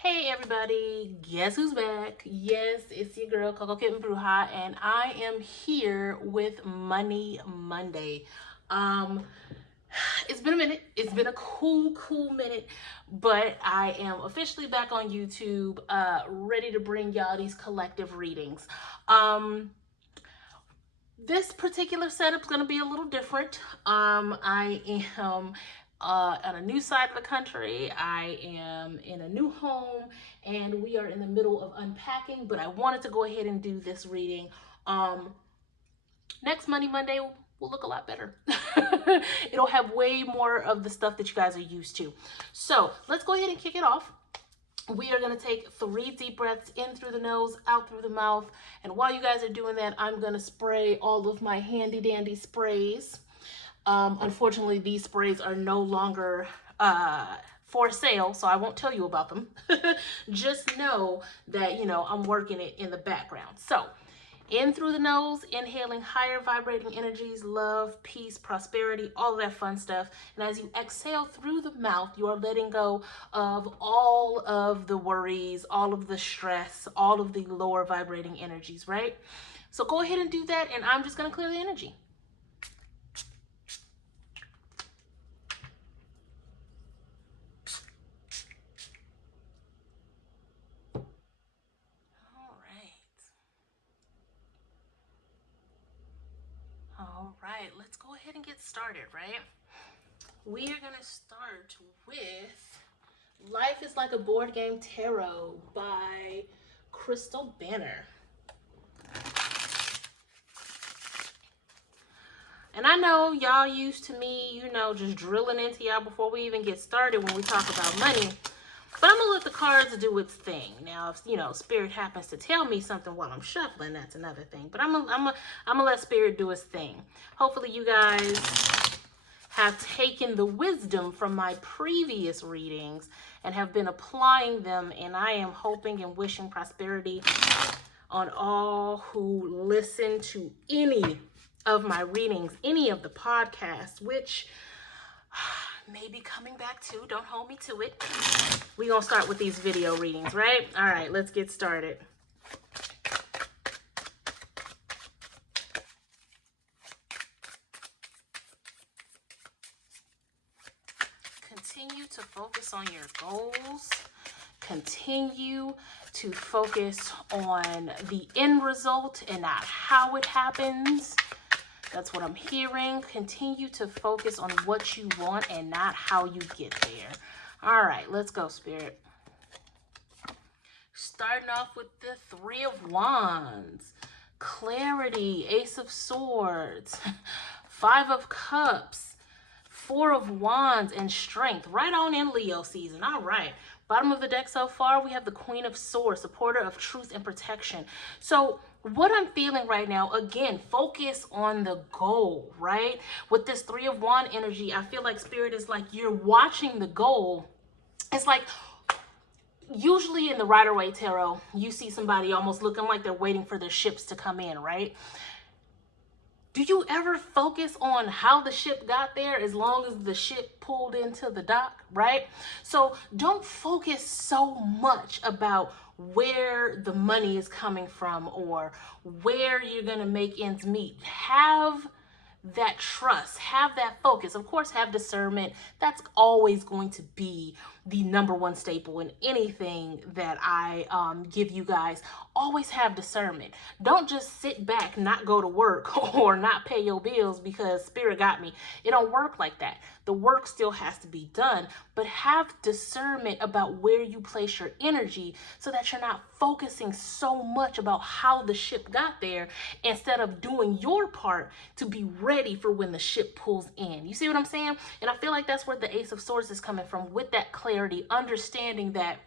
Hey everybody, guess who's back? Yes, it's your girl Coco Kitten Bruja, and I am here with Money Monday. Um, it's been a minute. It's been a cool minute, but I am officially back on YouTube, ready to bring y'all these collective readings. This particular setup is going to be a little different. I am on a new side of the country. I am in a new home, and we are in the middle of unpacking. But I wanted to go ahead and do this reading. Um, Next Money Monday will look a lot better. It'll have way more of the stuff that you guys are used to. So let's go ahead and kick it off. We are going to take 3 deep breaths in through the nose, out through the mouth. And while you guys are doing that, I'm going to spray all of my handy dandy sprays. Unfortunately, these sprays are no longer for sale, so I won't tell you about them. Just know that, I'm working it in the background. So in through the nose, inhaling higher vibrating energies, love, peace, prosperity, all of that fun stuff. And as you exhale through the mouth, you are letting go of all of the worries, all of the stress, all of the lower vibrating energies, right? So go ahead and do that, and I'm just going to clear the energy. All right, let's go ahead and get started, right? We are going to start with Life is Like a Board Game Tarot by Crystal Banner. And I know y'all used to me, just drilling into y'all before we even get started when we talk about money. But I'm going to let the cards do its thing. Now, if, Spirit happens to tell me something while I'm shuffling, that's another thing. But I'm going to let Spirit do its thing. Hopefully you guys have taken the wisdom from my previous readings and have been applying them. And I am hoping and wishing prosperity on all who listen to any of my readings, any of the podcasts, which may be coming back to. Don't hold me to it. We're going to start with these video readings, right? All right, let's get started. Continue to focus on your goals. Continue to focus on the end result and not how it happens. That's what I'm hearing. Continue to focus on what you want and not how you get there. All right, let's go, Spirit. Starting off with the 3 of Wands, clarity, Ace of Swords, 5 of Cups, 4 of Wands, and strength. Right on in Leo season. All right. Bottom of the deck so far, we have the Queen of Swords, supporter of truth and protection. So what I'm feeling right now, again, focus on the goal, right? With this 3 of Wands energy, I feel like Spirit is like you're watching the goal. It's like usually in the Rider-Waite Tarot, you see somebody almost looking like they're waiting for their ships to come in, right? Do you ever focus on how the ship got there as long as the ship pulled into the dock, right? So don't focus so much about where the money is coming from or where you're going to make ends meet. Have that trust, have that focus. Of course, have discernment. That's always going to be the number one staple in anything that I give you guys. Always have discernment. Don't just sit back, not go to work or not pay your bills because Spirit got me. It don't work like that. The work still has to be done, but have discernment about where you place your energy so that you're not focusing so much about how the ship got there instead of doing your part to be ready for when the ship pulls in. You see what I'm saying? And I feel like that's where the Ace of Swords is coming from, with that clarity, understanding that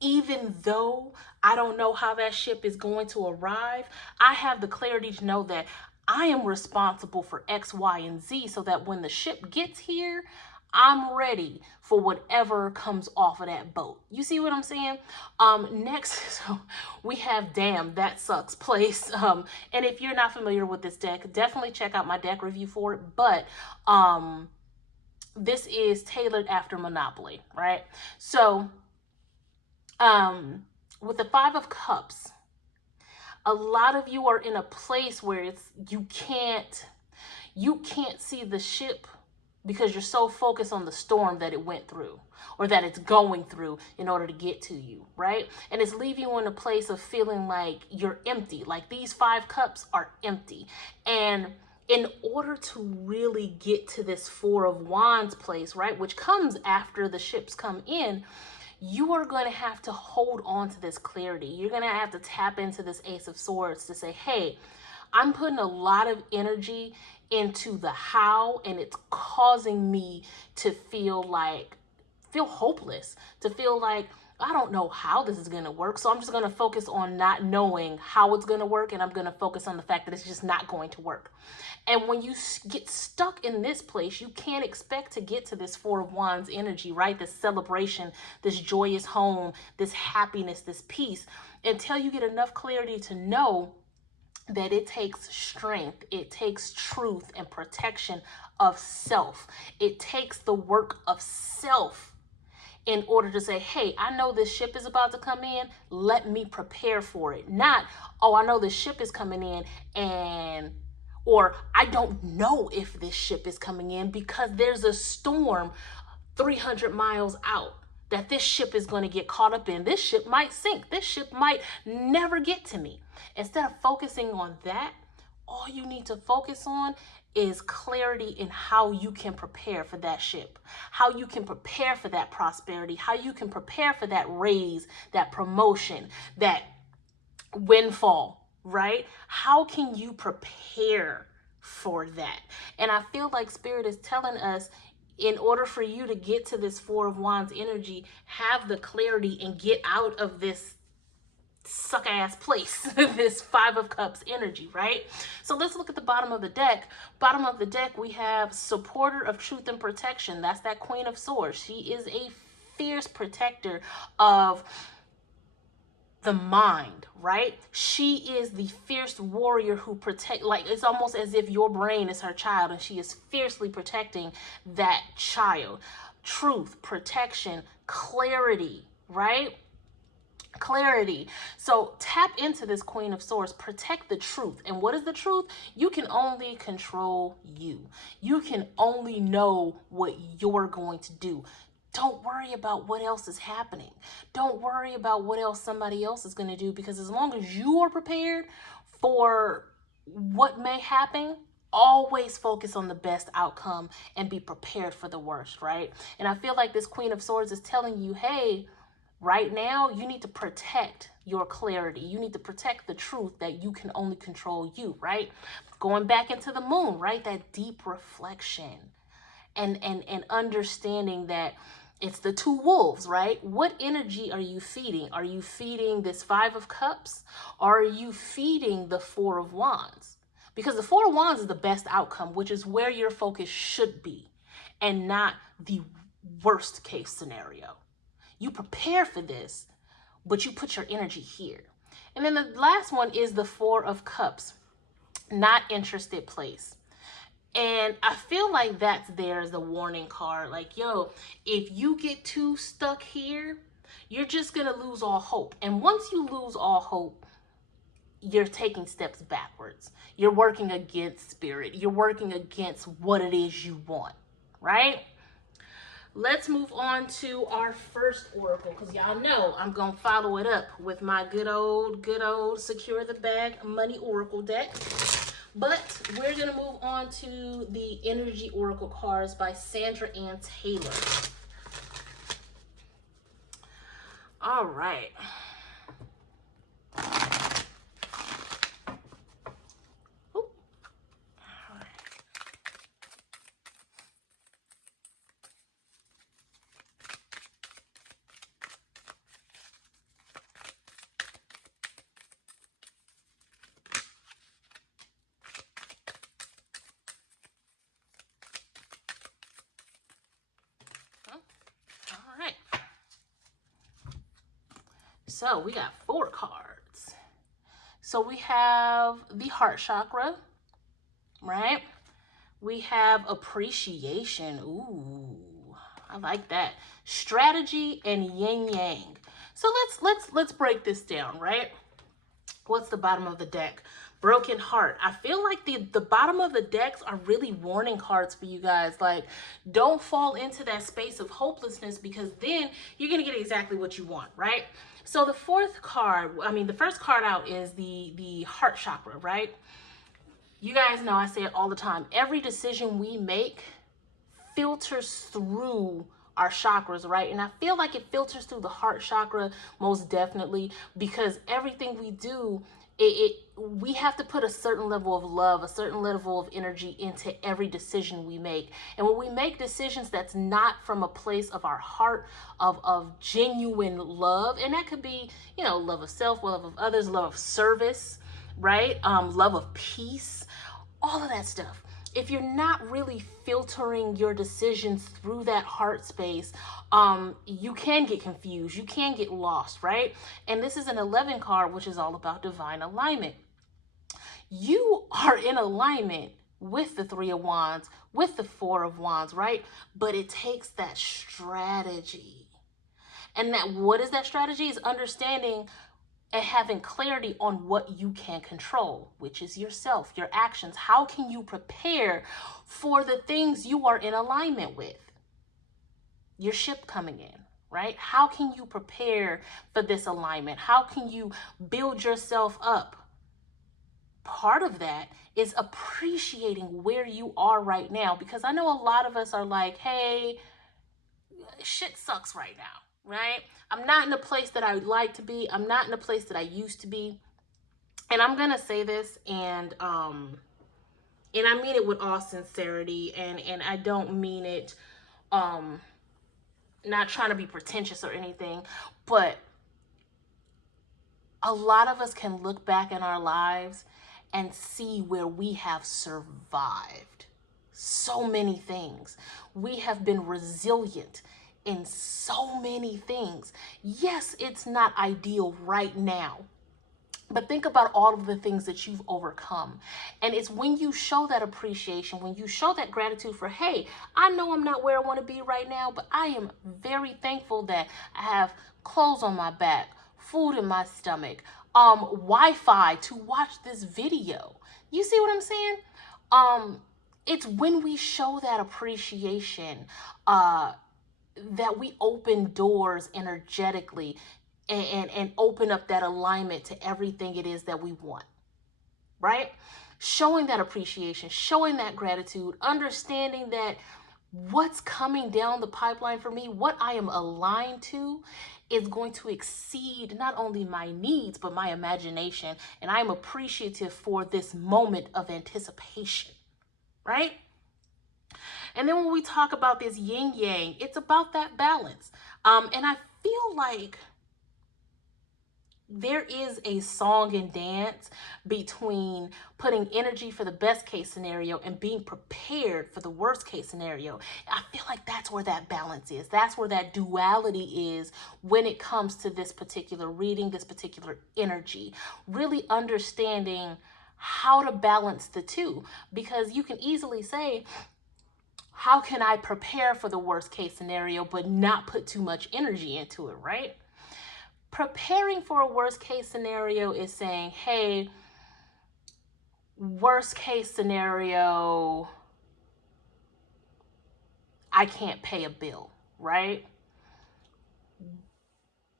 even though I don't know how that ship is going to arrive, I have the clarity to know that I am responsible for X, Y, and Z, so that when the ship gets here, I'm ready for whatever comes off of that boat. You see what I'm saying? Next, so we have Damn, That Sucks Place. And if you're not familiar with this deck, definitely check out my deck review for it. But this is tailored after Monopoly, right? So With the Five of Cups, a lot of you are in a place where you can't see the ship because you're so focused on the storm that it went through or that it's going through in order to get to you, right? And it's leaving you in a place of feeling like you're empty, like these 5 cups are empty. And in order to really get to this Four of Wands place, right, which comes after the ships come in, you are going to have to hold on to this clarity. You're going to have to tap into this Ace of Swords to say, hey, I'm putting a lot of energy into the how, and it's causing me to feel hopeless, to feel like I don't know how this is going to work. So I'm just going to focus on not knowing how it's going to work, and I'm going to focus on the fact that it's just not going to work. And when you get stuck in this place, you can't expect to get to this Four of Wands energy, right? This celebration, this joyous home, this happiness, this peace, until you get enough clarity to know that it takes strength, it takes truth and protection of self. It takes the work of self in order to say, hey, I know this ship is about to come in. Let me prepare for it. Not, oh, I know this ship is coming in or I don't know if this ship is coming in because there's a storm 300 miles out that this ship is going to get caught up in. This ship might sink. This ship might never get to me. Instead of focusing on that, all you need to focus on is clarity in how you can prepare for that ship, how you can prepare for that prosperity, how you can prepare for that raise, that promotion, that windfall, right? How can you prepare for that? And I feel like Spirit is telling us, in order for you to get to this Four of Wands energy, have the clarity and get out of this suck ass place, this Five of Cups energy, right? So let's look at the bottom of the deck. Bottom of the deck, we have supporter of truth and protection. That's that Queen of Swords. She is a fierce protector of the mind, right? She is the fierce warrior who like it's almost as if your brain is her child and she is fiercely protecting that child. Truth, protection, clarity, right? Clarity. So tap into this Queen of Swords. Protect the truth. And what is the truth? You can only control you. You can only know what you're going to do. Don't worry about what else is happening. Don't worry about what else somebody else is going to do, because as long as you are prepared for what may happen, always focus on the best outcome and be prepared for the worst, right? And I feel like this Queen of Swords is telling you, hey, right now, you need to protect your clarity. You need to protect the truth that you can only control you, right? Going back into the moon, right? That deep reflection and understanding that it's the two wolves, right? What energy are you feeding? Are you feeding this Five of Cups? Or are you feeding the Four of Wands? Because the Four of Wands is the best outcome, which is where your focus should be, and not the worst case scenario. You prepare for this, but you put your energy here. And then the last one is the Four of Cups, not interested place. And I feel like that's there as a warning card. Like, yo, if you get too stuck here, you're just going to lose all hope. And once you lose all hope, you're taking steps backwards. You're working against spirit. You're working against what it is you want, right? Let's move on to our first oracle, because y'all know I'm going to follow it up with my good old Secure the Bag Money Oracle deck. But we're going to move on to the Energy Oracle cards by Sandra Ann Taylor. All right. All right. So we got 4 cards. So we have the heart chakra, right? We have appreciation. Ooh, I like that. Strategy and yin yang. So let's break this down, right? What's the bottom of the deck? Broken heart. I feel like the bottom of the decks are really warning cards for you guys. Like, don't fall into that space of hopelessness, because then you're gonna get exactly what you want, right? So the fourth card, I mean, the first card out is the heart chakra, right? You guys know I say it all the time. Every decision we make filters through our chakras, right? And I feel like it filters through the heart chakra most definitely, because everything we do, we have to put a certain level of love, a certain level of energy into every decision we make. And when we make decisions that's not from a place of our heart, of genuine love, and that could be, you know, love of self, love of others, love of service, right? Love of peace, all of that stuff. If you're not really filtering your decisions through that heart space, you can get confused, you can get lost, right? And this is an 11 card, which is all about divine alignment. You are in alignment with the 3 of Wands, with the 4 of Wands, right? But it takes that strategy. And that, what is that strategy? Is understanding and having clarity on what you can control, which is yourself, your actions. How can you prepare for the things you are in alignment with? Your ship coming in, right? How can you prepare for this alignment? How can you build yourself up? Part of that is appreciating where you are right now, because I know a lot of us are like, hey, shit sucks right now, right? I'm not in the place that I would like to be. I'm not in the place that I used to be. And I'm gonna say this, and I mean it with all sincerity, and I don't mean it not trying to be pretentious or anything, but a lot of us can look back in our lives and see where we have survived so many things. We have been resilient in so many things. Yes, it's not ideal right now, but think about all of the things that you've overcome. And it's when you show that appreciation, when you show that gratitude for, hey, I know I'm not where I want to be right now, but I am very thankful that I have clothes on my back, food in my stomach, Wi-Fi to watch this video. You see what I'm saying? It's when we show that appreciation, that we open doors energetically, and open up that alignment to everything it is that we want, right? Showing that appreciation, showing that gratitude, understanding that what's coming down the pipeline for me, what I am aligned to, is going to exceed not only my needs, but my imagination. And I'm appreciative for this moment of anticipation, right? And then when we talk about this yin yang, it's about that balance. And I feel like there is a song and dance between putting energy for the best case scenario and being prepared for the worst case scenario. I feel like that's where that balance is. That's where that duality is when it comes to this particular reading, this particular energy. Really understanding how to balance the two, because you can easily say, how can I prepare for the worst case scenario but not put too much energy into it, right? Preparing for a worst case scenario is saying, hey, worst case scenario, I can't pay a bill, right?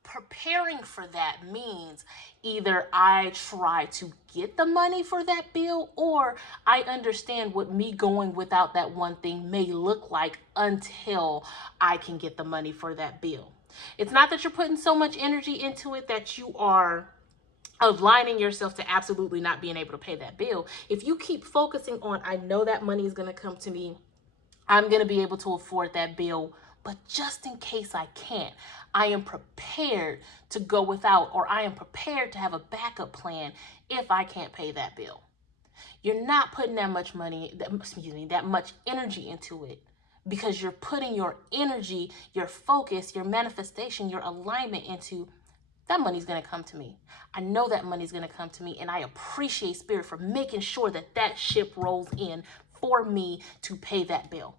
Preparing for that means either I try to get the money for that bill, or I understand what me going without that one thing may look like until I can get the money for that bill. It's not that you're putting so much energy into it that you are aligning yourself to absolutely not being able to pay that bill. If you keep focusing on, I know that money is going to come to me, I'm going to be able to afford that bill, but just in case I can't, I am prepared to go without, or I am prepared to have a backup plan if I can't pay that bill. You're not putting that much money, that much energy into it, because you're putting your energy, your focus, your manifestation, your alignment into, that money's going to come to me. I know that money's going to come to me, and I appreciate Spirit for making sure that that ship rolls in for me to pay that bill.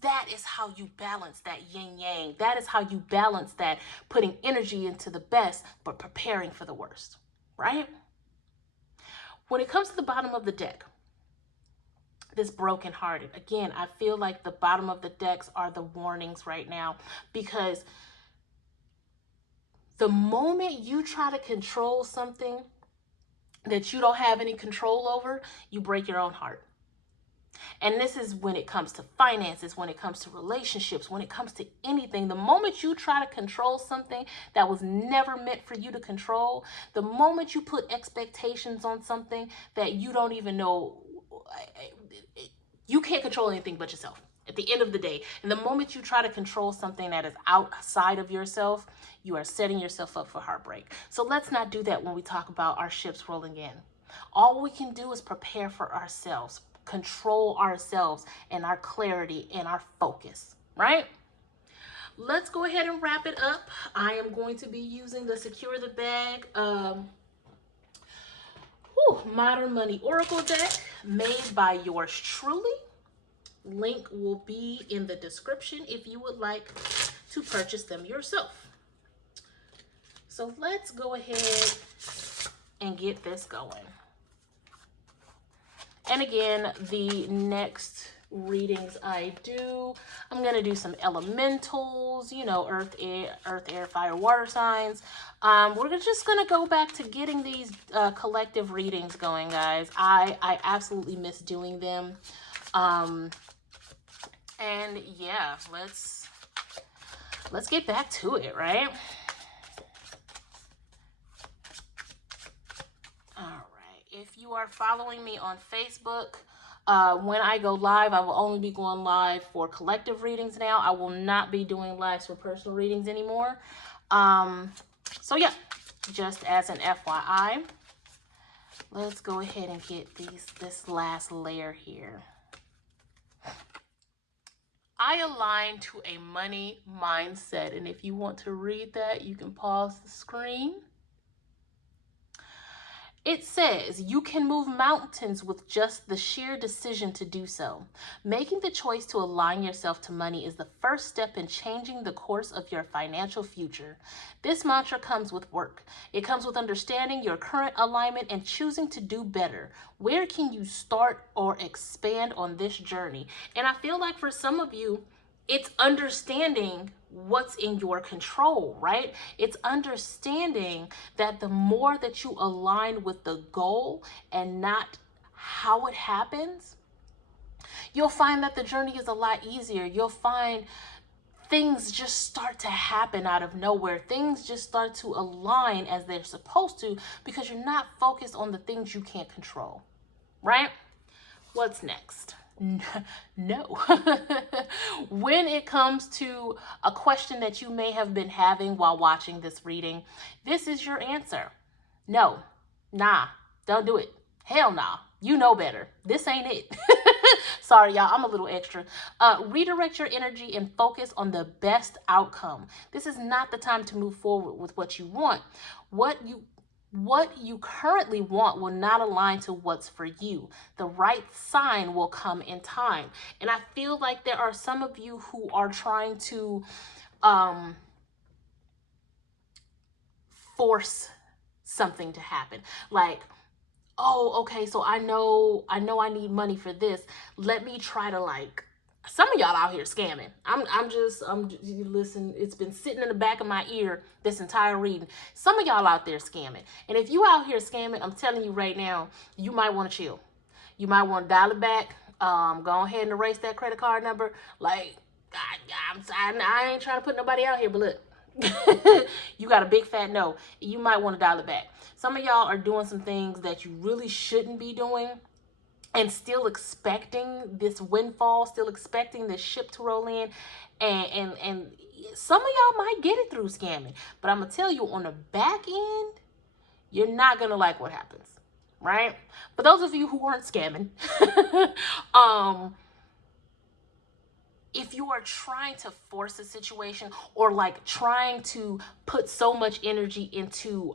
That is how you balance that yin yang. That is how you balance that putting energy into the best, but preparing for the worst, right? When it comes to the bottom of the deck, this brokenhearted, again, I feel like the bottom of the decks are the warnings right now, because the moment you try to control something that you don't have any control over, you break your own heart. And this is when it comes to finances, when it comes to relationships, when it comes to anything. The moment you try to control something that was never meant for you to control, the moment you put expectations on something that you don't even know, you can't control anything but yourself at the end of the day. And the moment you try to control something that is outside of yourself, you are setting yourself up for heartbreak. So let's not do that when we talk about our ships rolling in. All we can do is prepare for ourselves, control ourselves and our clarity and our focus, right? Let's go ahead and wrap it up. I am going to be using the Secure the Bag Modern Money Oracle deck made by yours truly. Link will be in the description if you would like to purchase them yourself. So let's go ahead and get this going. And again, the next readings I do, I'm going to do some elementals, you know, earth, air, fire, water signs. We're just going to go back to getting these collective readings going, guys. I absolutely miss doing them. And yeah, let's get back to it, right? All right. If you are following me on Facebook, when I go live, I will only be going live for collective readings now. I will not be doing lives for personal readings anymore. So yeah, just as an FYI, let's go ahead and get this last layer here. I align to a money mindset. And if you want to read that, you can pause the screen. It says you can move mountains with just the sheer decision to do so. Making the choice to align yourself to money is the first step in changing the course of your financial future. This mantra comes with work. It comes with understanding your current alignment and choosing to do better. Where can you start or expand on this journey? And I feel like for some of you, it's understanding what's in your control, right? It's understanding that the more that you align with the goal and not how it happens, you'll find that the journey is a lot easier. You'll find things just start to happen out of nowhere. Things just start to align as they're supposed to because you're not focused on the things you can't control, right? What's next? No. When it comes to a question that you may have been having while watching this reading, this is your answer. No, nah, don't do it. Hell nah. You know better. This ain't it. Sorry, y'all. I'm a little extra. Redirect your energy and focus on the best outcome. This is not the time to move forward with what you want. What you currently want will not align to what's for you. The right sign will come in time. And I feel like there are some of you who are trying to force something to happen. Like, oh, okay, so I know I need money for this. Let me try to, like, some of y'all out here scamming. I'm just listen, it's been sitting in the back of my ear this entire reading. Some of y'all out there scamming. And if you out here scamming, I'm telling you right now, you might want to chill. You might want to dial it back. Go ahead and erase that credit card number. Like, I ain't trying to put nobody out here, but look. You got a big fat no. You might want to dial it back. Some of y'all are doing some things that you really shouldn't be doing, and still expecting this windfall, still expecting this ship to roll in, and some of y'all might get it through scamming, but I'm gonna tell you, on the back end, you're not gonna like what happens, right? For those of you who aren't scamming, if you are trying to force a situation, or like trying to put so much energy into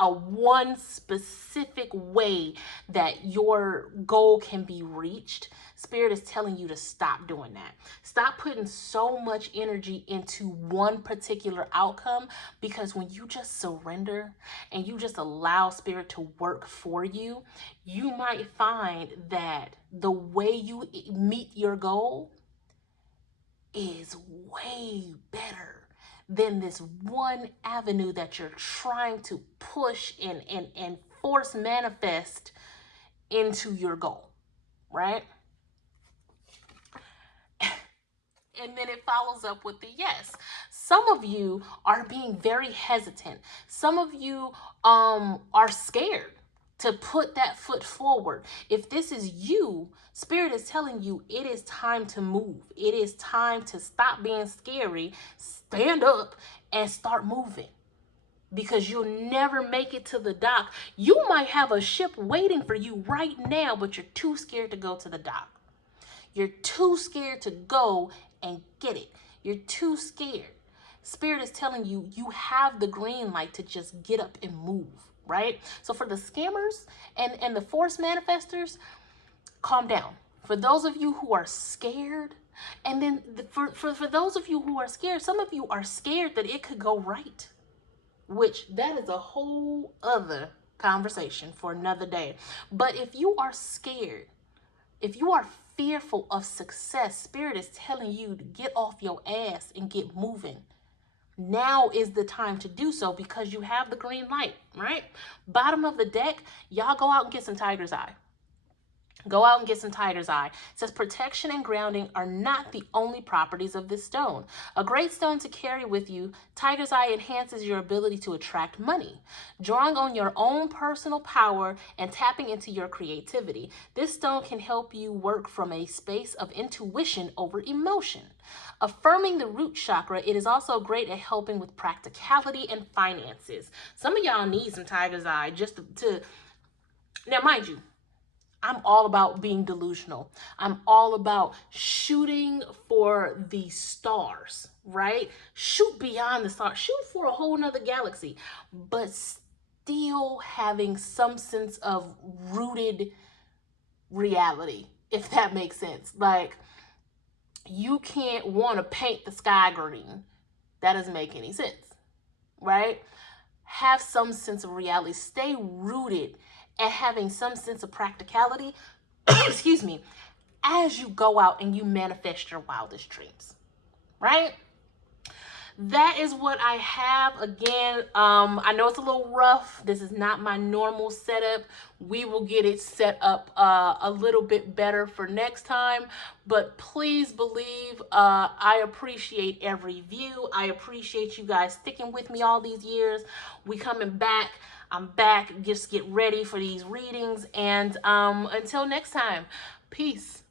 a one specific way that your goal can be reached, Spirit is telling you to stop doing that. Stop putting so much energy into one particular outcome, because when you just surrender and you just allow Spirit to work for you, you might find that the way you meet your goal is way better than this one avenue that you're trying to push and force manifest into your goal, right? And then it follows up with the yes. Some of you are being very hesitant. Some of you are scared to put that foot forward. If this is you, Spirit is telling you it is time to move. It is time to stop being scary, stand up, and start moving. Because you'll never make it to the dock. You might have a ship waiting for you right now, but you're too scared to go to the dock. You're too scared to go and get it. You're too scared. Spirit is telling you, you have the green light to just get up and move, right? So for the scammers and the force manifestors, calm down. For those of you who are scared, and then for those of you who are scared, some of you are scared that it could go right, which that is a whole other conversation for another day. But if you are scared, if you are fearful of success, Spirit is telling you to get off your ass and get moving. Now is the time to do so, because you have the green light, right? Bottom of the deck, y'all go out and get some tiger's eye. Go out and get some tiger's eye. It says protection and grounding are not the only properties of this stone. A great stone to carry with you, tiger's eye enhances your ability to attract money, drawing on your own personal power and tapping into your creativity. This stone can help you work from a space of intuition over emotion. Affirming the root chakra, it is also great at helping with practicality and finances. Some of y'all need some tiger's eye just to now, mind you, I'm all about being delusional. I'm all about shooting for the stars, right? Shoot beyond the stars. Shoot for a whole nother galaxy, but still having some sense of rooted reality, if that makes sense. Like, you can't want to paint the sky green. That doesn't make any sense, right? Have some sense of reality. Stay rooted and having some sense of practicality, excuse me, as you go out and you manifest your wildest dreams, right? That is what I have. Again, I know it's a little rough. This is not my normal setup. We will get it set up a little bit better for next time. But please believe I appreciate every view. I appreciate you guys sticking with me all these years. We coming back. I'm back. Just get ready for these readings. And until next time, peace.